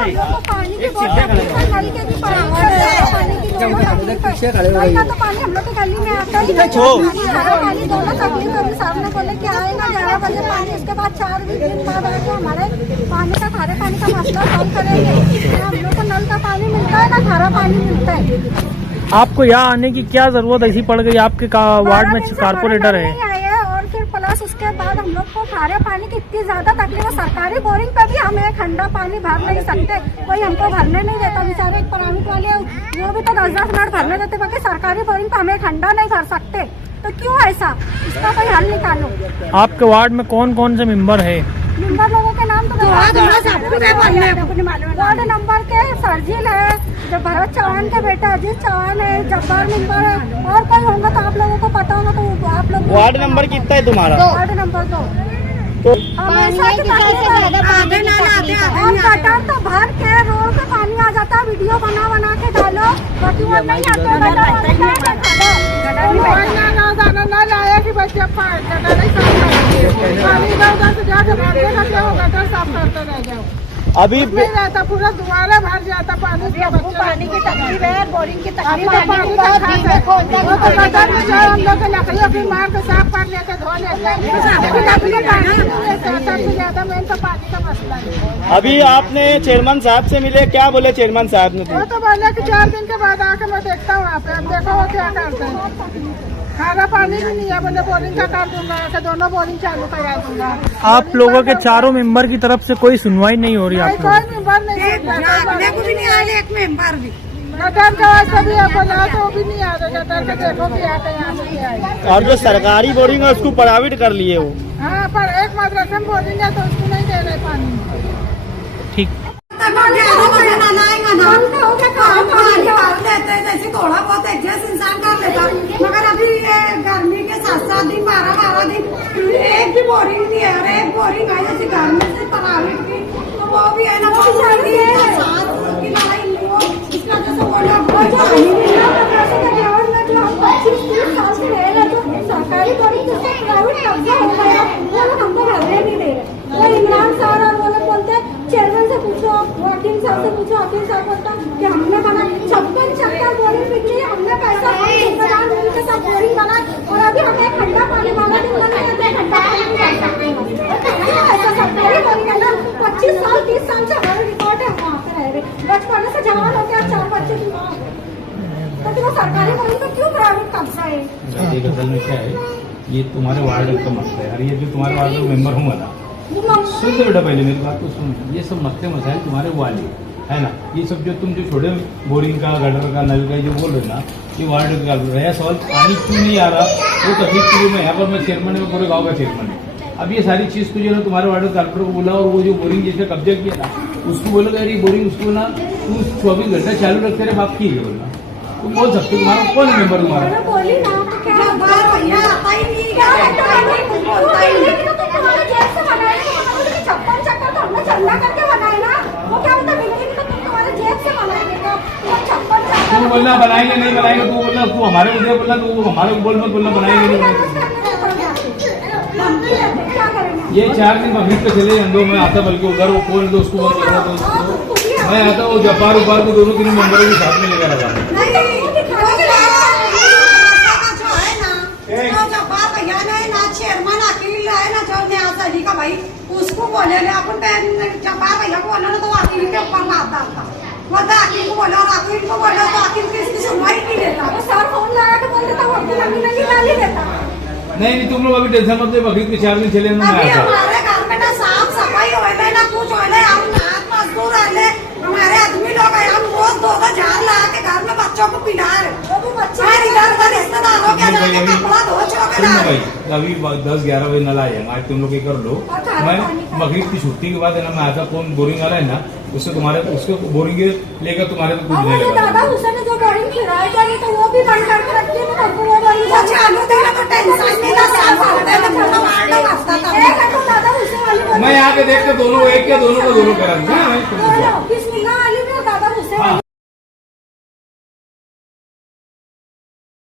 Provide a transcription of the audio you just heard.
भाई पानी की एक सीधे खड़े रहो। नल के भी पानी की पीछे खड़े हो तो पानी हम लोग के गली में आता ही छो। पानी दोनों तकलीफ कभी सामने बोले कि आएगा 11 बजे पानी, उसके बाद 4 दिन बाद आके हमारे पानी का खारे पानी का मसला सॉल्व करेंगे। हम लोग को नल का पानी मिलता है ना खारा पानी मिलता है। आपको यहाँ आने की क्या जरूरत ऐसी पड़ गई? आपके वार्ड में कारपोरेटर है और फिर प्लस उसके बाद हम लोग को खारे पानी की इतनी ज्यादा तकलीफ है। सरकारी बोरिंग पे भी हम एक ठंडा पानी भर नहीं सकते, कोई हमको भरने नहीं देता। बेचारे एक प्राइवेट वाले वो भी तो 10-10 मिनट भरने देते, बाकी सरकारी बोरिंग पे हमें ठंडा नहीं भर सकते। तो क्यों ऐसा? इसका कोई हल निकालो। आपके वार्ड में कौन कौन से मेंबर है? मेंबर लोगों के नाम तो वार्ड नंबर के सरजील है, जो भरत चौहान के बेटा अजीत चौहान है, जब्बार मेंबर है, और कोई होगा तो आप लोगों को पता होगा तो आप लोग। वार्ड नंबर कितना है तुम्हारा? Ward number 2। हमेशा की गटर तो भर के रोड पे पानी आ जाता है, वीडियो बना के डालो, बाकी वो नहीं अभी रहता पूरा दुआरा भर जाता पानी की तकलीफ है, बोरिंग की तकलीफ है। हम लोग लकड़ियों की मार के साफ कर लेके धो लेते ज्यादा मेन तो पानी का मसला है। अभी आपने चेयरमैन साहब से मिले, क्या बोले चेयरमैन साहब ने? वो तो बोले कि 4 दिन के बाद आके मैं देखता हूँ वहाँ पे, अब देखो वो क्या करते हैं। खारा पानी भी नहीं है, बोले बोरिंग का कर दूंगा, कि दोनों बोरिंग चालू करा दूंगा। आप लोगों के चारों मेंबर की तरफ से कोई सुनवाई नहीं हो रही? आप कोई मेंबर नहीं, एक मेंबर भी गटर का वास्ते भी बोला तो वो भी नहीं आ रहा। गटर के देखो भी आते यहाँ से आए। और जो सरकारी बोरिंग है उसको प्राइवेट कर लिए वो। हाँ, पर एक मदरसे में बोरिंग है तो उसको नहीं दे रहे पानी। ठीक। जैसे थोड़ा बहुत एडजस्ट इंसान कर लेता, मगर अभी ये गर्मी के 7-7 दिन 12-12 दिन एक भी बोरिंग नहीं है। अरे एक बोरिंग है जैसे घर में से प्राइवेट की, तो वो भी है ना, सरकारी बोरिंग प्राइवेट कब्जा हो गया, हमको भरने नहीं दे रहे। इमरान सर और वो लोग बोलते चेयरमैन से पूछो, वकील साहब से पूछो, वकील साहब बोलता कि हमने बना 56 चक्कर बोरिंग बिजली, हमने पैसा उनके साथ बोरिंग बना, और अभी हमें ठंडा पानी वाला भी उन्होंने ठंडा पानी भी कर सकते हैं। ऐसा सरकारी बोरिंग है ना, 25 साल 30 साल से हमारे रिकॉर्ड है, वहाँ पे रह रहे बचपन से जवान हो गया, 4 बच्चे भी वहाँ। तो वो सरकारी बोरिंग तो क्यों प्राइवेट कब्जा है? एक असल में क्या है, ये तुम्हारे वार्ड का मसला है। और ये जो तुम्हारे वार्ड में मेंबर हूँ ना, सुन लो बेटा, पहले मेरी बात तो सुन। ये सब मसले मसाइल तुम्हारे वाले है ना, ये सब जो तुम जो छोड़े बोरिंग का, गटर का, नल का जो बोल रहे ना, ये वार्ड का रहा सवाल पानी क्यों नहीं आ रहा, वो तकलीफ के लिए मैं यहाँ पर मैं चेयरमैन है, पूरे गाँव का चेयरमैन है। अब ये सारी चीज़ को जो है तुम्हारे वार्ड कॉर्पोरेटर को बोला, और वो जो बोरिंग जिसने कब्जा किया ना उसको बोला यार ये बोरिंग उसको ना तू 24 घंटा चालू रखते रहे, बाप की है बोलना। तुम बोल सकते हो, तुम्हारा कौन मेंबर तुम्हारा? तू बोलना बनाएंगे नहीं बनाएंगे, तू बोलना तू हमारे मुझे बोलना, तू हमारे बोल मत बोलना बनाएंगे नहीं। ये 4 दिन अभी पे चले अंदो में आता, बल्कि उधर वो खोल दो उसको, मैं आता हूँ जब्बार उबार को दोनों 3 मेंबरों के साथ में लेकर आता हूँ। चेयरमैन अकेली है ना, जो न्याज अली का भाई, उसको बोले अपन जब्बार भैया को बोला ना तो अकेली के ऊपर मार डालता, मतलब अकेली को बोला, और अकेली को बोला तो अकेली की इसकी सुनवाई नहीं देता। तो सर फोन लगा के बोल देता, वो अकेली नहीं डाली देता। नहीं तुम लोग अभी टेंशन मत लो, बकरीद के 4 दिन चले हमारे घर में ना साफ सफाई हो ना कुछ हो, हम नाथ मजदूर है, हमारे आदमी लोग है, हम रोज 2-2 झाड़ लगा के घर में बच्चों को पिला रहे, वो भी बच्चे इधर रिश्तेदारों के जाके कपड़ा धो भाई। अभी 10-11 बजे नल आएगा, आज तुम लोग ये कर लो। मैं बकरीद की छुट्टी के बाद है ना, मैं आता कौन बोरिंग वाला है ना, उससे तुम्हारे उसको बोरिंग लेकर तुम्हारे तो कुछ नहीं लगा। दादा उसने जो बोरिंग खिलाया जाए तो वो भी बंद करके रखी है, तो हमको वो बोरिंग चालू देना तो टेंशन नहीं ना, साफ होता है तो पूरा वार्ड बसता था। मैं यहाँ के देख के दोनों एक के दोनों को दोनों करा दूंगा।